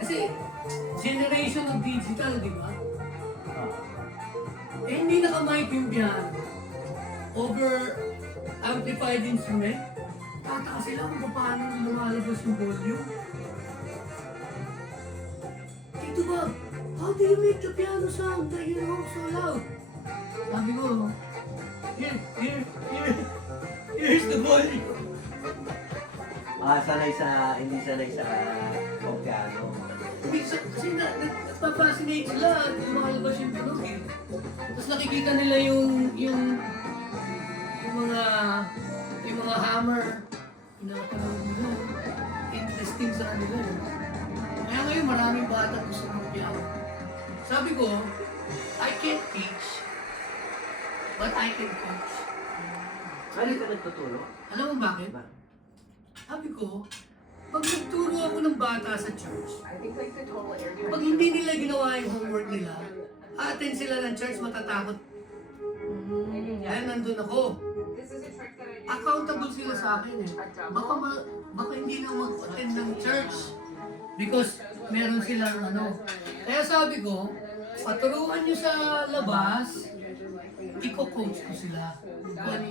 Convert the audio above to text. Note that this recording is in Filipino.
Kasi, generation of digital, di ba? Eh, hindi nakamic yung piano. Over amplified instrument. Tataka sila kung paano lumalabas yung volume. Tito Bob, how do you make the piano sound that you know so loud? Sabi ko, here's the volume. Hindi sanay sa piano. Kasi nagpa-fascinate sila at lumalabas yung tunog eh. Tapos nakikita nila yung mga hammer. Pinapanood nila. Interesting sa kanila. Kaya ngayon maraming bata gusto ng piano. Sabi ko, I can't teach, but I can coach. Ano ka nagtuturo? Alam mo bakit? Sabi ko, pag nagturo ako ng bata sa church, pag hindi nila ginawa yung homework nila, attend sila ng church, matatakot. Dahil nandun ako. Accountable sila sa akin eh. Baka hindi na mag-attend ng church because meron silang ano. Kaya sabi ko, paturuan nyo sa labas, i-coach ko sila. Kung ano